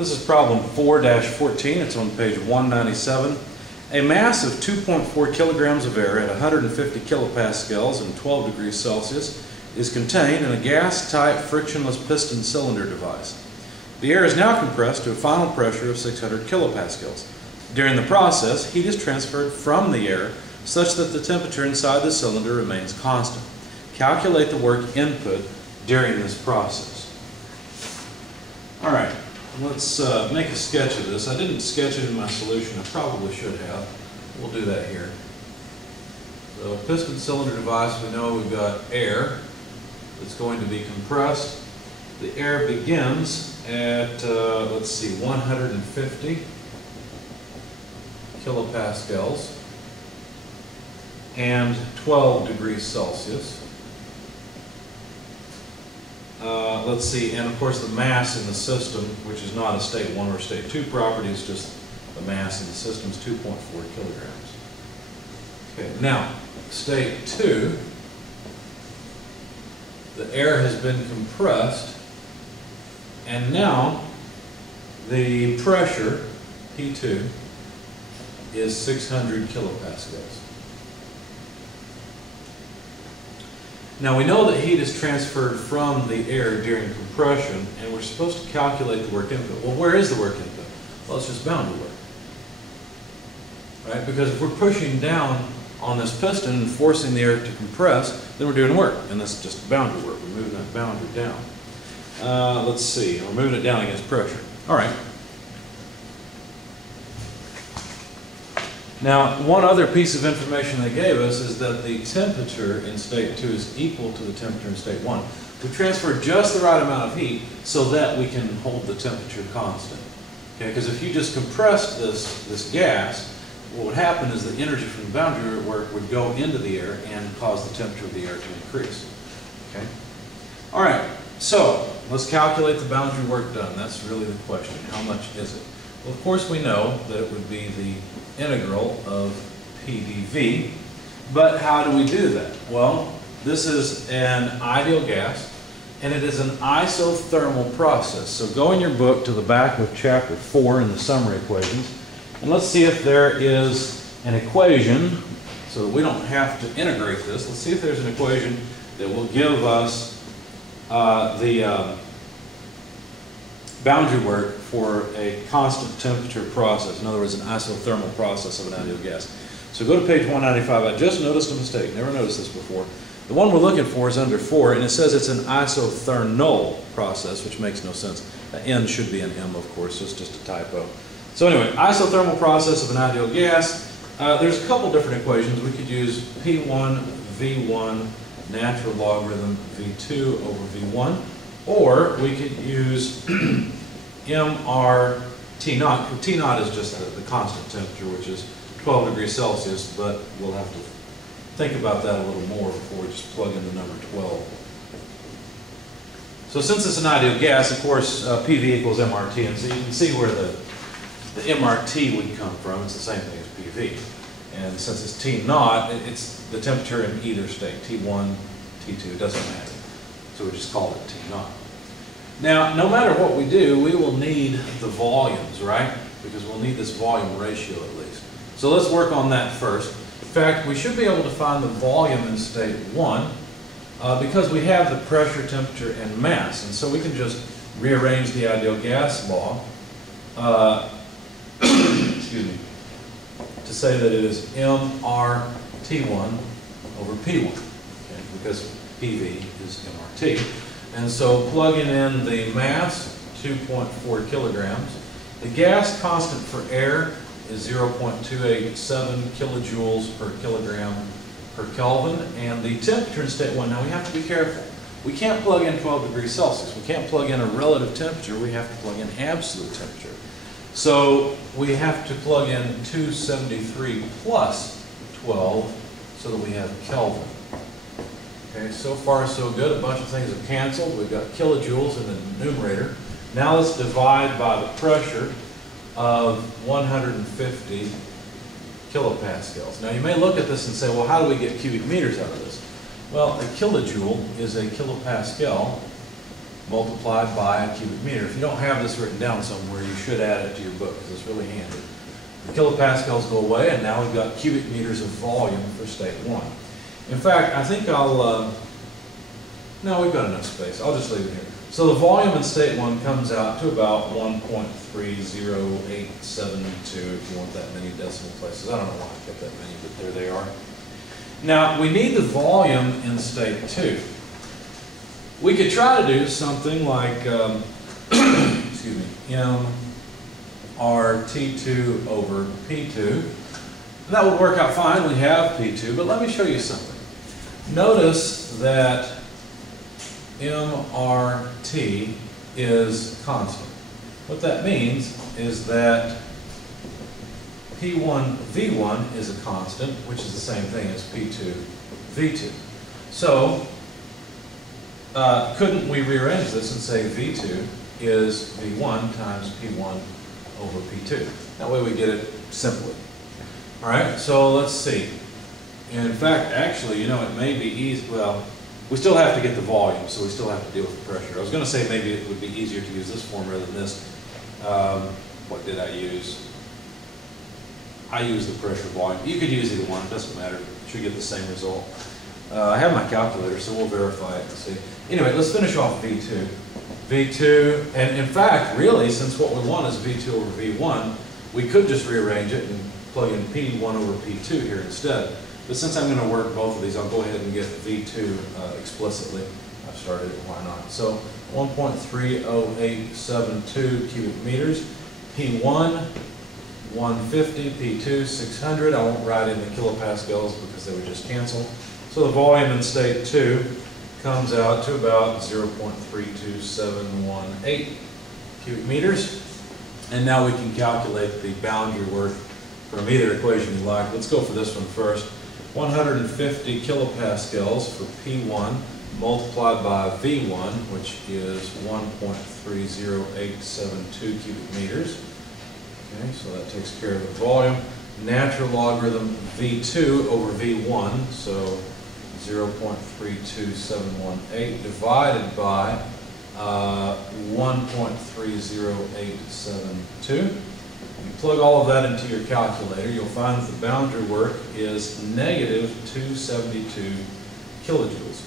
This is problem 4-14. It's on page 197. A mass of 2.4 kilograms of air at 150 kilopascals and 12 degrees Celsius is contained in a gas-type frictionless piston cylinder device. The air is now compressed to a final pressure of 600 kilopascals. During the process, heat is transferred from the air such that the temperature inside the cylinder remains constant. Calculate the work input during this process. All right, let's make a sketch of this. I didn't sketch it in my solution. I probably should have. We'll do that here. So piston cylinder device, we know we've got air that's going to be compressed. The air begins at, let's see, 150 kilopascals and 12 degrees Celsius. Let's see, and of course the mass in the system, which is not a state 1 or state 2 property, is just the mass in the system is 2.4 kilograms. Okay, now, state 2, the air has been compressed, and now the pressure, P2, is 600 kilopascals. Now we know that heat is transferred from the air during compression, and we're supposed to calculate the work input. Well, where is the work input? Well, it's just boundary work. Right? Because if we're pushing down on this piston and forcing the air to compress, then we're doing work, and that's just boundary work. We're moving that boundary down. Let's see, we're moving it down against pressure. All right. Now, one other piece of information they gave us is that the temperature in state 2 is equal to the temperature in state 1. We transfer just the right amount of heat so that we can hold the temperature constant. Okay, because if you just compressed this gas, what would happen is the energy from the boundary work would go into the air and cause the temperature of the air to increase. Okay? All right, so let's calculate the boundary work done. That's really the question. How much is it? Well, of course we know that it would be the integral of PdV, but how do we do that? Well, this is an ideal gas, and it is an isothermal process. So go in your book to the back of chapter 4 in the summary equations, and let's see if there is an equation, so that we don't have to integrate this. Let's see if there's an equation that will give us the boundary work for a constant temperature process. In other words, an isothermal process of an ideal gas. So go to page 195. I just noticed a mistake. Never noticed this before. The one we're looking for is under 4, and it says it's an isothermal process, which makes no sense. The N should be an M, of course, so it's just a typo. So anyway, isothermal process of an ideal gas. There's a couple different equations. We could use P1 V1 natural logarithm V2 over V1. Or we could use MR T naught. T naught is just the constant temperature, which is 12 degrees Celsius, but we'll have to think about that a little more before we just plug in the number 12. So since it's an ideal gas, of course, PV equals MRT, and so you can see where the MRT would come from. It's the same thing as PV. And since it's T naught, it's the temperature in either state, T1, T2, doesn't matter. So we just call it T naught. Now, no matter what we do, we will need the volumes, right? Because we'll need this volume ratio at least. So let's work on that first. In fact, we should be able to find the volume in state 1 because we have the pressure, temperature, and mass. And so we can just rearrange the ideal gas law excuse me, to say that it is MRT1 over P1, okay, because PV is MRT. And so plugging in the mass, 2.4 kilograms. The gas constant for air is 0.287 kilojoules per kilogram per Kelvin. And the temperature in state 1, now we have to be careful. We can't plug in 12 degrees Celsius. We can't plug in a relative temperature. We have to plug in absolute temperature. So we have to plug in 273 plus 12 so that we have Kelvin. Okay, so far so good. A bunch of things have canceled. We've got kilojoules in the numerator. Now let's divide by the pressure of 150 kilopascals. Now you may look at this and say, well, how do we get cubic meters out of this? Well, a kilojoule is a kilopascal multiplied by a cubic meter. If you don't have this written down somewhere, you should add it to your book because it's really handy. The kilopascals go away, and now we've got cubic meters of volume for state 1. In fact, I think I'll, no, we've got enough space. I'll just leave it here. So the volume in state 1 comes out to about 1.30872 if you want that many decimal places. I don't know why I kept that many, but there they are. Now, we need the volume in state 2. We could try to do something like, excuse me, mRT2 over P2. And that would work out fine. We have P2, but let me show you something. Notice that mRT is constant. What that means is that P1 V1 is a constant, which is the same thing as P2 V2. So, couldn't we rearrange this and say V2 is V1 times P1 over P2? That way we get it simply. All right, so let's see. In fact, actually, it may be easy. Well, we still have to get the volume, so we still have to deal with the pressure. I was going to say maybe it would be easier to use this form rather than this. What did I use? I used the pressure volume. You could use either one. It doesn't matter. You should get the same result. I have my calculator, so we'll verify it and see. Anyway, let's finish off V2. V2, and in fact, really, since what we want is V2 over V1, we could just rearrange it and plug in P1 over P2 here instead. But since I'm going to work both of these, I'll go ahead and get V2 explicitly. I've started it, why not? So 1.30872 cubic meters. P1, 150, P2, 600. I won't write in the kilopascals because they would just cancel. So the volume in state 2 comes out to about 0.32718 cubic meters. And now we can calculate the boundary work from either equation you like. Let's go for this one first. 150 kilopascals for P1 multiplied by V1, which is 1.30872 cubic meters. Okay, so that takes care of the volume. Natural logarithm V2 over V1, so 0.32718 divided by 1.30872. You plug all of that into your calculator, you'll find that the boundary work is negative 272 kilojoules.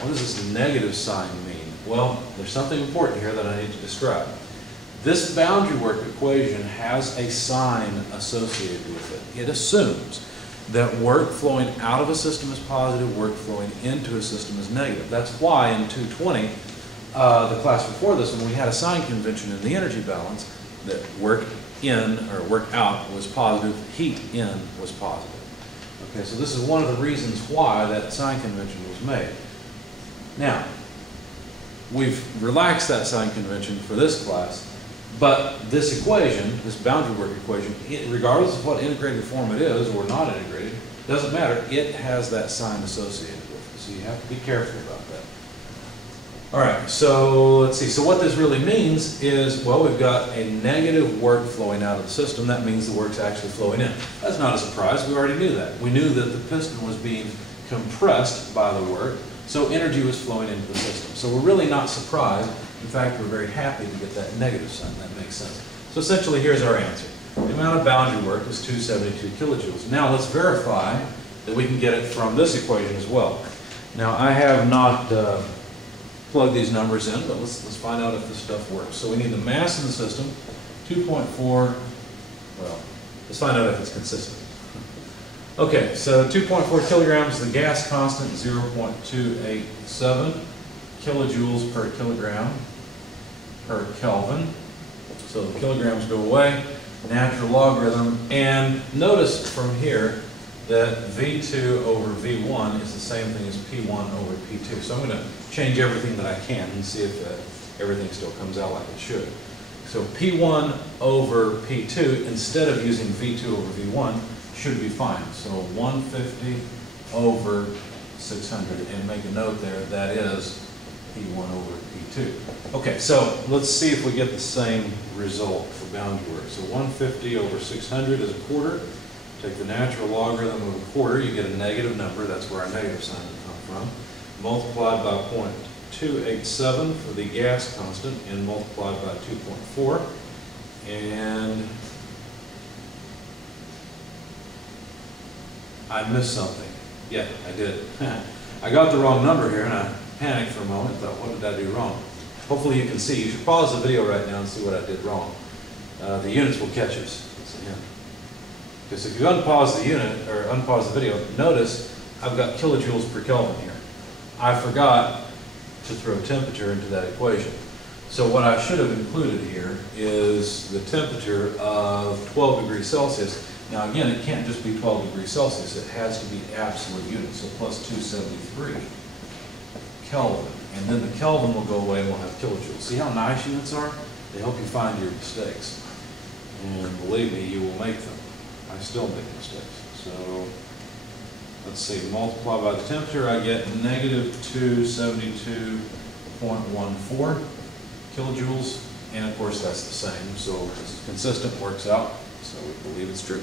What does this negative sign mean? Well, there's something important here that I need to describe. This boundary work equation has a sign associated with it. It assumes that work flowing out of a system is positive, work flowing into a system is negative. That's why in 220, the class before this one, we had a sign convention in the energy balance that work in or work out was positive, heat in was positive. Okay, so this is one of the reasons why that sign convention was made. Now, we've relaxed that sign convention for this class, but this equation, this boundary work equation, regardless of what integrated form it is or not integrated, doesn't matter, it has that sign associated with it. So you have to be careful about that. All right, so let's see. So what this really means is, well, we've got a negative work flowing out of the system. That means the work's actually flowing in. That's not a surprise. We already knew that. We knew that the piston was being compressed by the work, so energy was flowing into the system. So we're really not surprised. In fact, we're very happy to get that negative sign. That makes sense. So essentially, here's our answer. The amount of boundary work is 272 kilojoules. Now let's verify that we can get it from this equation as well. Now I have not plug these numbers in, but let's find out if this stuff works. So we need the mass in the system, 2.4, well, let's find out if it's consistent. Okay, so 2.4 kilograms, the gas constant, 0.287 kilojoules per kilogram per Kelvin. So the kilograms go away, natural logarithm, and notice from here that V2 over V1 is the same thing as P1 over P2. So I'm going to change everything that I can and see if everything still comes out like it should. So P1 over P2, instead of using V2 over V1, should be fine. So 150 over 600, and make a note there, that is P1 over P2. Okay, so let's see if we get the same result for boundary work. So 150 over 600 is a quarter. Take the natural logarithm of a quarter, you get a negative number. That's where our negative sign would come from. Multiplied by 287 for the gas constant and multiplied by 2.4. And I missed something. Yeah, I did. I got the wrong number here and I panicked for a moment, thought, what did I do wrong? Hopefully you can see. You should pause the video right now and see what I did wrong. The units will catch us. Because if you unpause the unit, or unpause the video, notice I've got kilojoules per Kelvin here. I forgot to throw temperature into that equation. So what I should have included here is the temperature of 12 degrees Celsius. Now again, it can't just be 12 degrees Celsius, it has to be absolute units, so plus 273 Kelvin. And then the Kelvin will go away and we'll have kilojoules. See how nice units are? They help you find your mistakes. And believe me, you will make them. I still make mistakes. So let's see, multiply by the temperature, I get negative 272.14 kilojoules. And of course that's the same, so this is consistent, works out, so we believe it's true.